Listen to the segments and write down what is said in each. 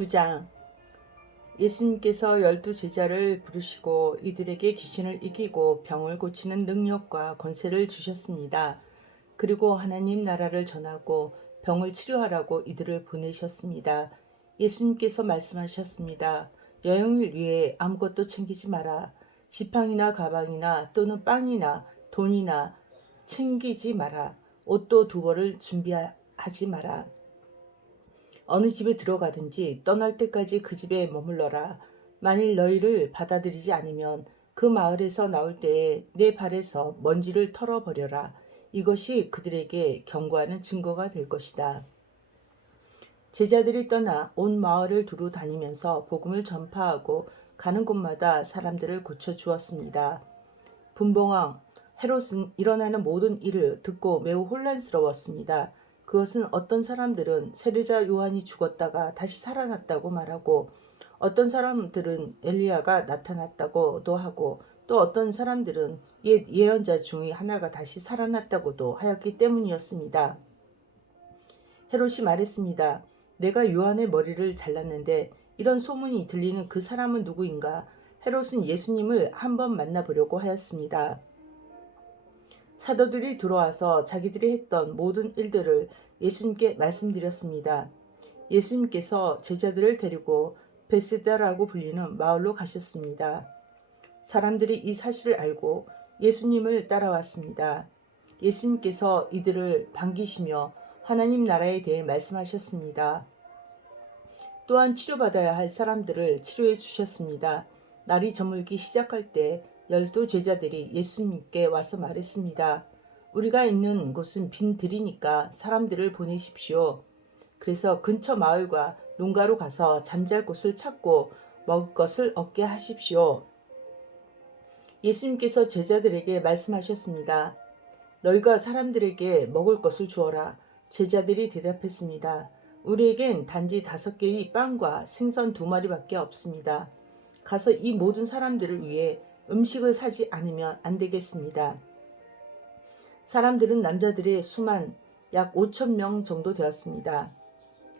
9장. 예수님께서 12제자를 부르시고 이들에게 귀신을 이기고 병을 고치는 능력과 권세를 주셨습니다. 그리고 하나님 나라를 전하고 병을 치료하라고 이들을 보내셨습니다. 예수님께서 말씀하셨습니다. 여행을 위해 아무것도 챙기지 마라. 지팡이나 가방이나 또는 빵이나 돈이나 챙기지 마라. 옷도 두 벌을 준비하지 마라. 어느 집에 들어가든지 떠날 때까지 그 집에 머물러라. 만일 너희를 받아들이지 않으면 그 마을에서 나올 때에 내 발에서 먼지를 털어버려라. 이것이 그들에게 경고하는 증거가 될 것이다. 제자들이 떠나 온 마을을 두루 다니면서 복음을 전파하고 가는 곳마다 사람들을 고쳐 주었습니다. 분봉왕 헤롯은 일어나는 모든 일을 듣고 매우 혼란스러웠습니다. 그것은 어떤 사람들은 세례자 요한이 죽었다가 다시 살아났다고 말하고, 어떤 사람들은 엘리야가 나타났다고도 하고, 또 어떤 사람들은 옛 예언자 중의 하나가 다시 살아났다고도 하였기 때문이었습니다. 헤롯이 말했습니다. 내가 요한의 머리를 잘랐는데 이런 소문이 들리는 그 사람은 누구인가? 헤롯은 예수님을 한번 만나보려고 하였습니다. 사도들이 들어와서 자기들이 했던 모든 일들을 예수님께 말씀드렸습니다. 예수님께서 제자들을 데리고 베세다라고 불리는 마을로 가셨습니다. 사람들이 이 사실을 알고 예수님을 따라왔습니다. 예수님께서 이들을 반기시며 하나님 나라에 대해 말씀하셨습니다. 또한 치료받아야 할 사람들을 치료해 주셨습니다. 날이 저물기 시작할 때 12제자들이 예수님께 와서 말했습니다. 우리가 있는 곳은 빈 들이니까 사람들을 보내십시오. 그래서 근처 마을과 농가로 가서 잠잘 곳을 찾고 먹을 것을 얻게 하십시오. 예수님께서 제자들에게 말씀하셨습니다. 너희가 사람들에게 먹을 것을 주어라. 제자들이 대답했습니다. 우리에겐 단지 5개의 빵과 생선 2마리밖에 없습니다. 가서 이 모든 사람들을 위해 음식을 사지 않으면 안 되겠습니다. 사람들은 남자들의 수만 약 5,000명 정도 되었습니다.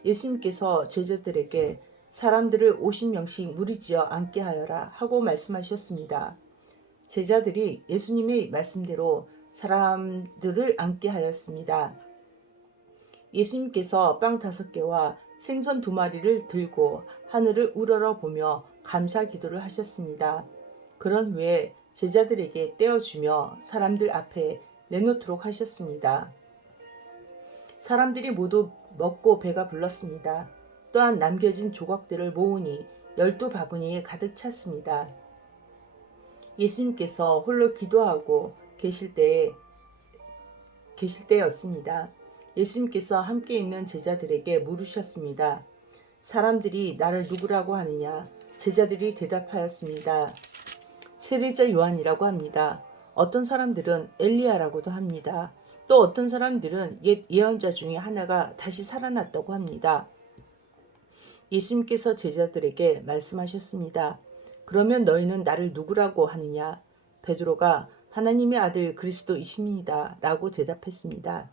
예수님께서 제자들에게 사람들을 50명씩 무리지어 앉게 하여라 하고 말씀하셨습니다. 제자들이 예수님의 말씀대로 사람들을 앉게 하였습니다. 예수님께서 빵 5개와 생선 2마리를 들고 하늘을 우러러보며 감사 기도를 하셨습니다. 그런 후에 제자들에게 떼어주며 사람들 앞에 내놓도록 하셨습니다. 사람들이 모두 먹고 배가 불렀습니다. 또한 남겨진 조각들을 모으니 12바구니에 가득 찼습니다. 예수님께서 홀로 기도하고 계실 때였습니다. 예수님께서 함께 있는 제자들에게 물으셨습니다. 사람들이 나를 누구라고 하느냐? 제자들이 대답하였습니다. 세례자 요한이라고 합니다. 어떤 사람들은 엘리야라고도 합니다. 또 어떤 사람들은 옛 예언자 중에 하나가 다시 살아났다고 합니다. 예수님께서 제자들에게 말씀하셨습니다. 그러면 너희는 나를 누구라고 하느냐? 베드로가 하나님의 아들 그리스도이십니다. 라고 대답했습니다.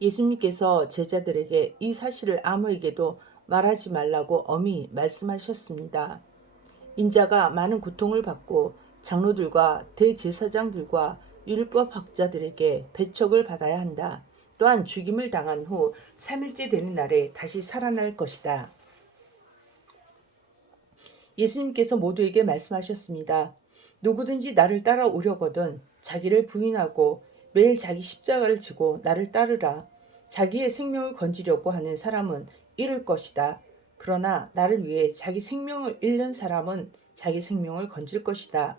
예수님께서 제자들에게 이 사실을 아무에게도 말하지 말라고 엄히 말씀하셨습니다. 인자가 많은 고통을 받고 장로들과 대제사장들과 율법학자들에게 배척을 받아야 한다. 또한 죽임을 당한 후 3일째 되는 날에 다시 살아날 것이다. 예수님께서 모두에게 말씀하셨습니다. 누구든지 나를 따라오려거든 자기를 부인하고 매일 자기 십자가를 지고 나를 따르라. 자기의 생명을 건지려고 하는 사람은 잃을 것이다. 그러나 나를 위해 자기 생명을 잃는 사람은 자기 생명을 건질 것이다.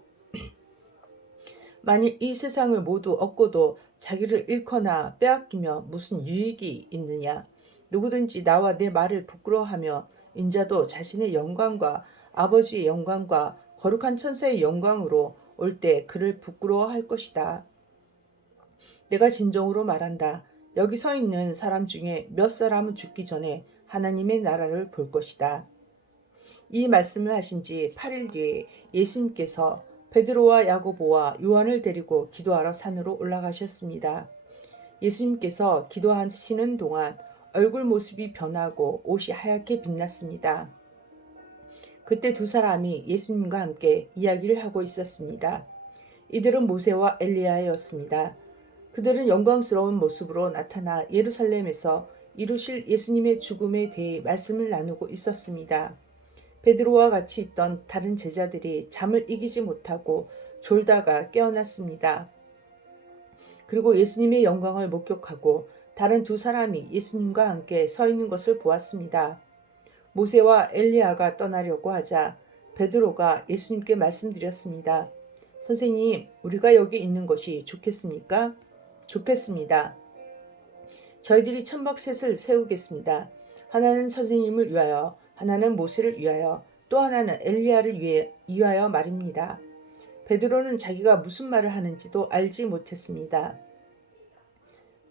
만일 이 세상을 모두 얻고도 자기를 잃거나 빼앗기면 무슨 유익이 있느냐? 누구든지 나와 내 말을 부끄러워하며 인자도 자신의 영광과 아버지의 영광과 거룩한 천사의 영광으로 올 때 그를 부끄러워할 것이다. 내가 진정으로 말한다. 여기 서 있는 사람 중에 몇 사람은 죽기 전에 하나님의 나라를 볼 것이다. 이 말씀을 하신 지 8일 뒤에 예수님께서 베드로와 야고보와 요한을 데리고 기도하러 산으로 올라가셨습니다. 예수님께서 기도하시는 동안 얼굴 모습이 변하고 옷이 하얗게 빛났습니다. 그때 두 사람이 예수님과 함께 이야기를 하고 있었습니다. 이들은 모세와 엘리야였습니다. 그들은 영광스러운 모습으로 나타나 예루살렘에서 이루실 예수님의 죽음에 대해 말씀을 나누고 있었습니다. 베드로와 같이 있던 다른 제자들이 잠을 이기지 못하고 졸다가 깨어났습니다. 그리고 예수님의 영광을 목격하고 다른 두 사람이 예수님과 함께 서 있는 것을 보았습니다. 모세와 엘리야가 떠나려고 하자 베드로가 예수님께 말씀드렸습니다. 선생님, 우리가 여기 있는 것이 좋겠습니까? 좋겠습니다. 저희들이 천막셋을 세우겠습니다. 하나는 선생님을 위하여, 하나는 모세를 위하여, 또 하나는 엘리야를 위하여 말입니다. 베드로는 자기가 무슨 말을 하는지도 알지 못했습니다.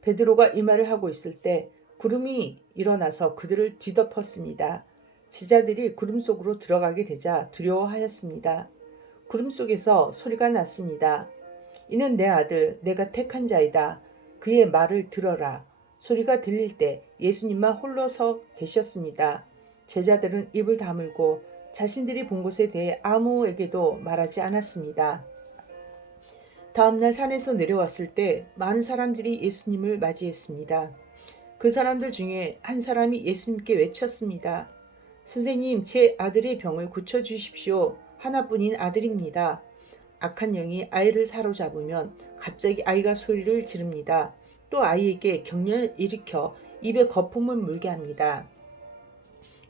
베드로가 이 말을 하고 있을 때 구름이 일어나서 그들을 뒤덮었습니다. 제자들이 구름 속으로 들어가게 되자 두려워하였습니다. 구름 속에서 소리가 났습니다. 이는 내 아들, 내가 택한 자이다. 그의 말을 들어라. 소리가 들릴 때 예수님만 홀로 서 계셨습니다. 제자들은 입을 다물고 자신들이 본 것에 대해 아무에게도 말하지 않았습니다. 다음날 산에서 내려왔을 때 많은 사람들이 예수님을 맞이했습니다. 그 사람들 중에 한 사람이 예수님께 외쳤습니다. 선생님, 제 아들의 병을 고쳐주십시오. 하나뿐인 아들입니다. 악한 영이 아이를 사로잡으면 갑자기 아이가 소리를 지릅니다. 또 아이에게 경련을 일으켜 입에 거품을 물게 합니다.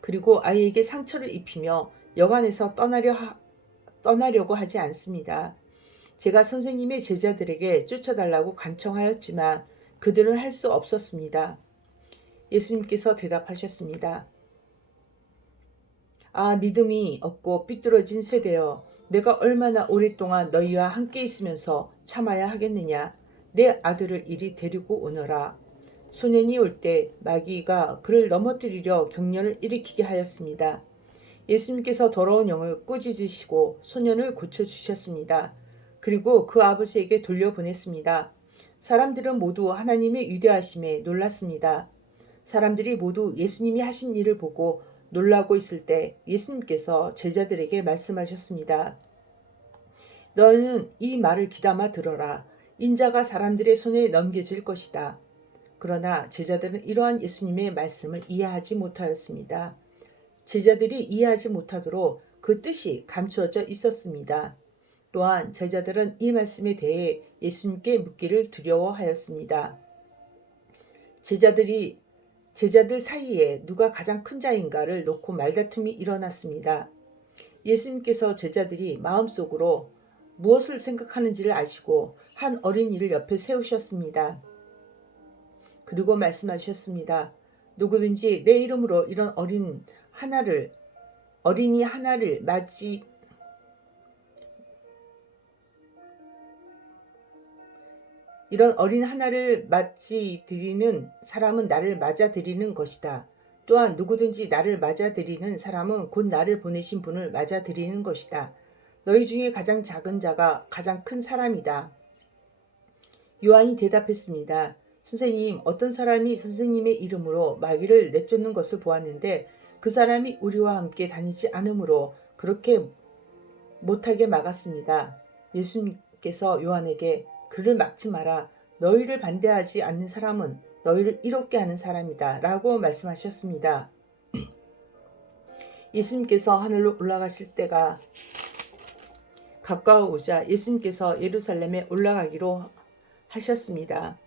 그리고 아이에게 상처를 입히며 여관에서 떠나려고 하지 않습니다. 제가 선생님의 제자들에게 쫓아달라고 간청하였지만 그들은 할 수 없었습니다. 예수님께서 대답하셨습니다. 아, 믿음이 없고 삐뚤어진 세대여, 내가 얼마나 오랫동안 너희와 함께 있으면서 참아야 하겠느냐. 내 아들을 이리 데리고 오너라. 소년이 올 때 마귀가 그를 넘어뜨리려 경련을 일으키게 하였습니다. 예수님께서 더러운 영을 꾸짖으시고 소년을 고쳐주셨습니다. 그리고 그 아버지에게 돌려보냈습니다. 사람들은 모두 하나님의 위대하심에 놀랐습니다. 사람들이 모두 예수님이 하신 일을 보고 놀라고 있을 때 예수님께서 제자들에게 말씀하셨습니다. 너는 이 말을 귀담아 들어라. 인자가 사람들의 손에 넘겨질 것이다. 그러나 제자들은 이러한 예수님의 말씀을 이해하지 못하였습니다. 제자들이 이해하지 못하도록 그 뜻이 감추어져 있었습니다. 또한 제자들은 이 말씀에 대해 예수님께 묻기를 두려워하였습니다. 제자들 사이에 누가 가장 큰 자인가를 놓고 말다툼이 일어났습니다. 예수님께서 제자들이 마음속으로 무엇을 생각하는지를 아시고 한 어린이를 옆에 세우셨습니다. 그리고 말씀하셨습니다. 누구든지 내 이름으로 이런 어린이 하나를 맞이 드리는 사람은 나를 맞아 드리는 것이다. 또한 누구든지 나를 맞아 드리는 사람은 곧 나를 보내신 분을 맞아 드리는 것이다. 너희 중에 가장 작은 자가 가장 큰 사람이다. 요한이 대답했습니다. 선생님, 어떤 사람이 선생님의 이름으로 마귀를 내쫓는 것을 보았는데 그 사람이 우리와 함께 다니지 않으므로 그렇게 못하게 막았습니다. 예수님께서 요한에게 그를 막지 마라. 너희를 반대하지 않는 사람은 너희를 이롭게 하는 사람이다. 라고 말씀하셨습니다. 예수님께서 하늘로 올라가실 때가 가까워오자 예수님께서 예루살렘에 올라가기로 하셨습니다.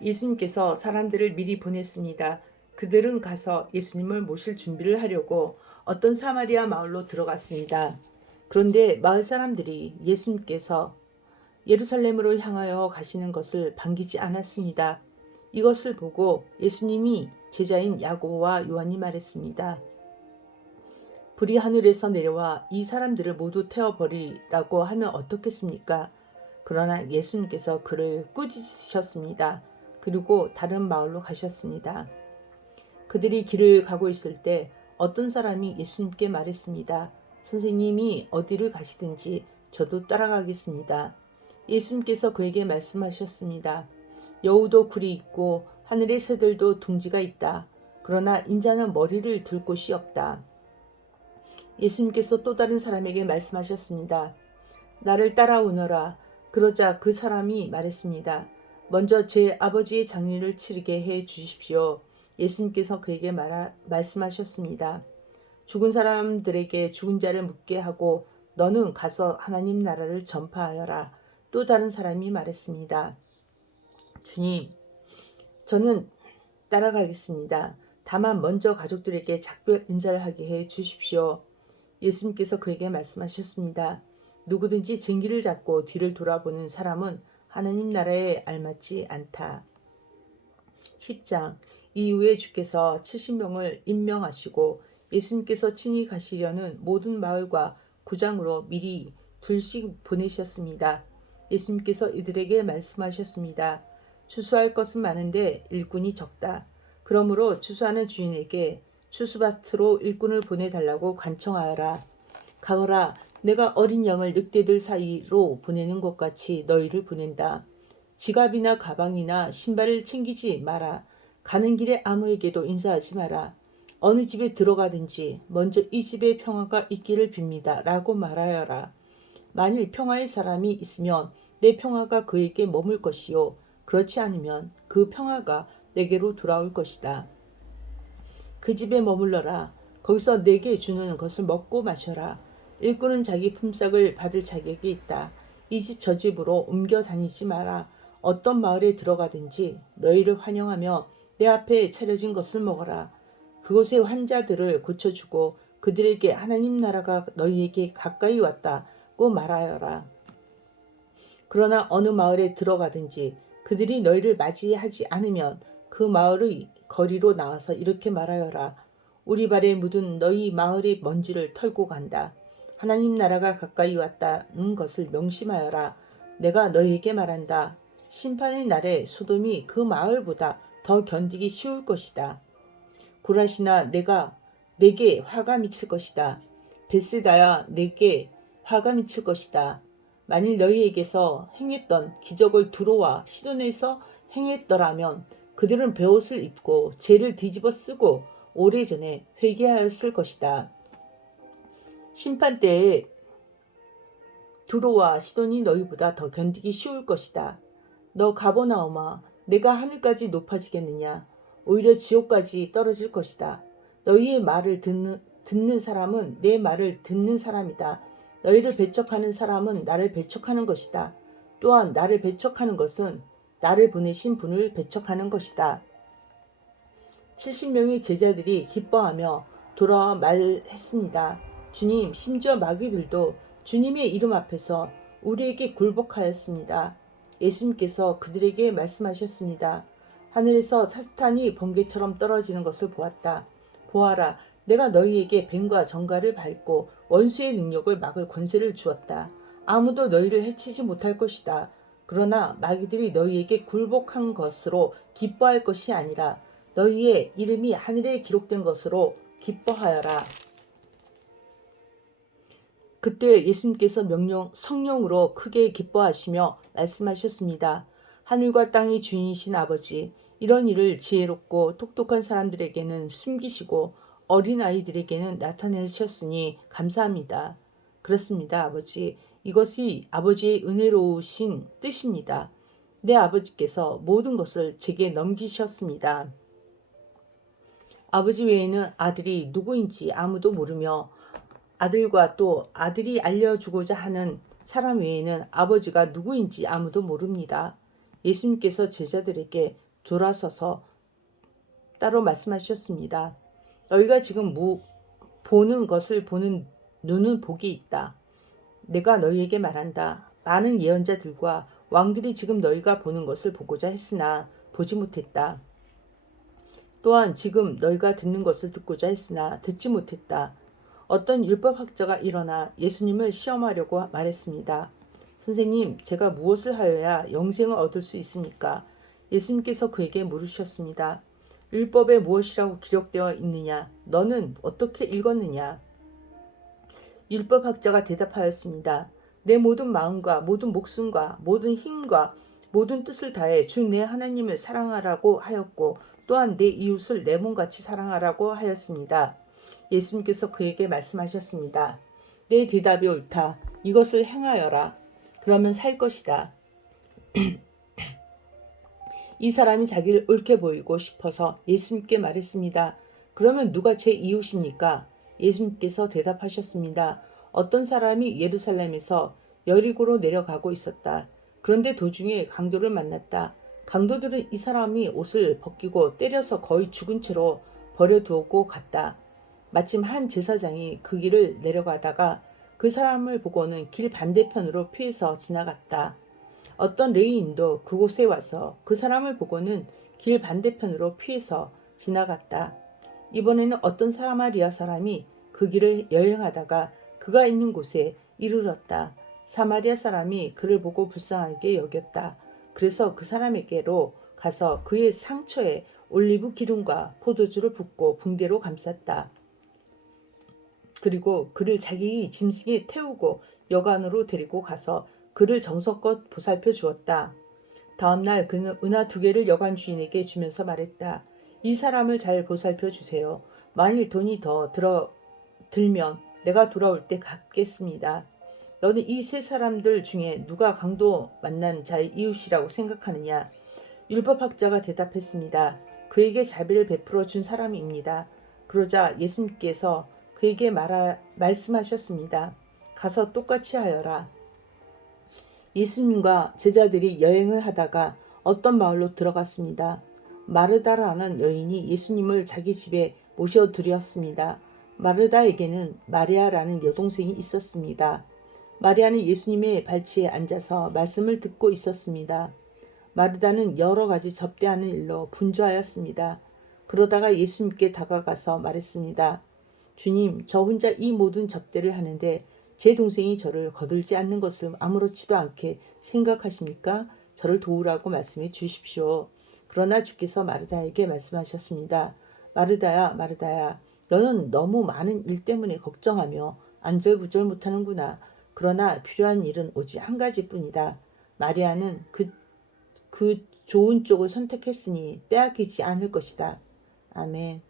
예수님께서 사람들을 미리 보냈습니다. 그들은 가서 예수님을 모실 준비를 하려고 어떤 사마리아 마을로 들어갔습니다. 그런데 마을 사람들이 예수님께서 예루살렘으로 향하여 가시는 것을 반기지 않았습니다. 이것을 보고 예수님이 제자인 야고보와 요한이 말했습니다. 불이 하늘에서 내려와 이 사람들을 모두 태워버리라고 하면 어떻겠습니까? 그러나 예수님께서 그를 꾸짖으셨습니다. 그리고 다른 마을로 가셨습니다. 그들이 길을 가고 있을 때 어떤 사람이 예수님께 말했습니다. 선생님이 어디를 가시든지 저도 따라가겠습니다. 예수님께서 그에게 말씀하셨습니다. 여우도 굴이 있고 하늘의 새들도 둥지가 있다. 그러나 인자는 머리를 들 곳이 없다. 예수님께서 또 다른 사람에게 말씀하셨습니다. 나를 따라오너라. 그러자 그 사람이 말했습니다. 먼저 제 아버지의 장례를 치르게 해 주십시오. 예수님께서 그에게 말씀하셨습니다. 죽은 사람들에게 죽은 자를 묻게 하고 너는 가서 하나님 나라를 전파하여라. 또 다른 사람이 말했습니다. 주님, 저는 따라가겠습니다. 다만 먼저 가족들에게 작별 인사를 하게 해 주십시오. 예수님께서 그에게 말씀하셨습니다. 누구든지 증기를 잡고 뒤를 돌아보는 사람은 하나님 나라에 알맞지 않다. 10장 이후에 주께서 70명을 임명하시고 예수님께서 친히 가시려는 모든 마을과 구장으로 미리 둘씩 보내셨습니다. 예수님께서 이들에게 말씀하셨습니다. 추수할 것은 많은데 일꾼이 적다. 그러므로 추수하는 주인에게 추수밭으로 일꾼을 보내달라고 간청하여라. 가거라. 내가 어린 양을 늑대들 사이로 보내는 것 같이 너희를 보낸다. 지갑이나 가방이나 신발을 챙기지 마라. 가는 길에 아무에게도 인사하지 마라. 어느 집에 들어가든지 먼저 이 집에 평화가 있기를 빕니다. 라고 말하여라. 만일 평화의 사람이 있으면 내 평화가 그에게 머물 것이요. 그렇지 않으면 그 평화가 내게로 돌아올 것이다. 그 집에 머물러라. 거기서 내게 주는 것을 먹고 마셔라. 일꾼은 자기 품삯을 받을 자격이 있다. 이 집 저 집으로 옮겨 다니지 마라. 어떤 마을에 들어가든지 너희를 환영하며 내 앞에 차려진 것을 먹어라. 그곳의 환자들을 고쳐주고 그들에게 하나님 나라가 너희에게 가까이 왔다고 말하여라. 그러나 어느 마을에 들어가든지 그들이 너희를 맞이하지 않으면 그 마을의 거리로 나와서 이렇게 말하여라. 우리 발에 묻은 너희 마을의 먼지를 털고 간다. 하나님 나라가 가까이 왔다는 것을 명심하여라. 내가 너희에게 말한다. 심판의 날에 소돔이 그 마을보다 더 견디기 쉬울 것이다. 고라시나 내게 화가 미칠 것이다. 베세다야 내게 화가 미칠 것이다. 만일 너희에게서 행했던 기적을 두로와 시돈에서 행했더라면 그들은 베옷을 입고 죄를 뒤집어 쓰고 오래전에 회개하였을 것이다. 심판 때에 두로와 시돈이 너희보다 더 견디기 쉬울 것이다. 너 가버나움아, 내가 하늘까지 높아지겠느냐? 오히려 지옥까지 떨어질 것이다. 너희의 말을 듣는 사람은 내 말을 듣는 사람이다. 너희를 배척하는 사람은 나를 배척하는 것이다. 또한 나를 배척하는 것은 나를 보내신 분을 배척하는 것이다. 70명의 제자들이 기뻐하며 돌아와 말했습니다. 주님, 심지어 마귀들도 주님의 이름 앞에서 우리에게 굴복하였습니다. 예수님께서 그들에게 말씀하셨습니다. 하늘에서 사탄이 번개처럼 떨어지는 것을 보았다. 보아라, 내가 너희에게 뱀과 정갈을 밟고 원수의 능력을 막을 권세를 주었다. 아무도 너희를 해치지 못할 것이다. 그러나 마귀들이 너희에게 굴복한 것으로 기뻐할 것이 아니라 너희의 이름이 하늘에 기록된 것으로 기뻐하여라. 그때 예수님께서 성령으로 크게 기뻐하시며 말씀하셨습니다. 하늘과 땅의 주인이신 아버지, 이런 일을 지혜롭고 똑똑한 사람들에게는 숨기시고 어린아이들에게는 나타내셨으니 감사합니다. 그렇습니다, 아버지. 이것이 아버지의 은혜로우신 뜻입니다. 내 아버지께서 모든 것을 제게 넘기셨습니다. 아버지 외에는 아들이 누구인지 아무도 모르며 아들과 또 아들이 알려주고자 하는 사람 외에는 아버지가 누구인지 아무도 모릅니다. 예수님께서 제자들에게 돌아서서 따로 말씀하셨습니다. 너희가 지금 보는 것을 보는 눈은 복이 있다. 내가 너희에게 말한다. 많은 예언자들과 왕들이 지금 너희가 보는 것을 보고자 했으나 보지 못했다. 또한 지금 너희가 듣는 것을 듣고자 했으나 듣지 못했다. 어떤 율법학자가 일어나 예수님을 시험하려고 말했습니다. 선생님, 제가 무엇을 하여야 영생을 얻을 수 있습니까? 예수님께서 그에게 물으셨습니다. 율법에 무엇이라고 기록되어 있느냐? 너는 어떻게 읽었느냐? 율법학자가 대답하였습니다. 내 모든 마음과 모든 목숨과 모든 힘과 모든 뜻을 다해 주 내 하나님을 사랑하라고 하였고 또한 내 이웃을 내 몸같이 사랑하라고 하였습니다. 예수님께서 그에게 말씀하셨습니다. 내 대답이 옳다. 이것을 행하여라. 그러면 살 것이다. 이 사람이 자기를 옳게 보이고 싶어서 예수님께 말했습니다. 그러면 누가 제 이웃입니까? 예수님께서 대답하셨습니다. 어떤 사람이 예루살렘에서 여리고로 내려가고 있었다. 그런데 도중에 강도를 만났다. 강도들은 이 사람이 옷을 벗기고 때려서 거의 죽은 채로 버려두고 갔다. 마침 한 제사장이 그 길을 내려가다가 그 사람을 보고는 길 반대편으로 피해서 지나갔다. 어떤 레위인도 그곳에 와서 그 사람을 보고는 길 반대편으로 피해서 지나갔다. 이번에는 어떤 사마리아 사람이 그 길을 여행하다가 그가 있는 곳에 이르렀다. 사마리아 사람이 그를 보고 불쌍하게 여겼다. 그래서 그 사람에게로 가서 그의 상처에 올리브 기름과 포도주를 붓고 붕대로 감쌌다. 그리고 그를 자기 짐승에 태우고 여관으로 데리고 가서 그를 정성껏 보살펴 주었다. 다음 날 그는 은하 2개를 여관 주인에게 주면서 말했다. 이 사람을 잘 보살펴 주세요. 만일 돈이 더 들면 내가 돌아올 때 갚겠습니다. 너는 이 세 사람들 중에 누가 강도 만난 자의 이웃이라고 생각하느냐? 율법학자가 대답했습니다. 그에게 자비를 베풀어 준 사람입니다. 그러자 예수님께서 그에게 말씀하셨습니다. 가서 똑같이 하여라. 예수님과 제자들이 여행을 하다가 어떤 마을로 들어갔습니다. 마르다라는 여인이 예수님을 자기 집에 모셔드렸습니다. 마르다에게는 마리아라는 여동생이 있었습니다. 마리아는 예수님의 발치에 앉아서 말씀을 듣고 있었습니다. 마르다는 여러 가지 접대하는 일로 분주하였습니다. 그러다가 예수님께 다가가서 말했습니다. 주님, 저 혼자 이 모든 접대를 하는데 제 동생이 저를 거들지 않는 것을 아무렇지도 않게 생각하십니까? 저를 도우라고 말씀해 주십시오. 그러나 주께서 마르다에게 말씀하셨습니다. 마르다야, 마르다야, 너는 너무 많은 일 때문에 걱정하며 안절부절 못하는구나. 그러나 필요한 일은 오직 한 가지뿐이다. 마리아는 그 좋은 쪽을 선택했으니 빼앗기지 않을 것이다. 아멘.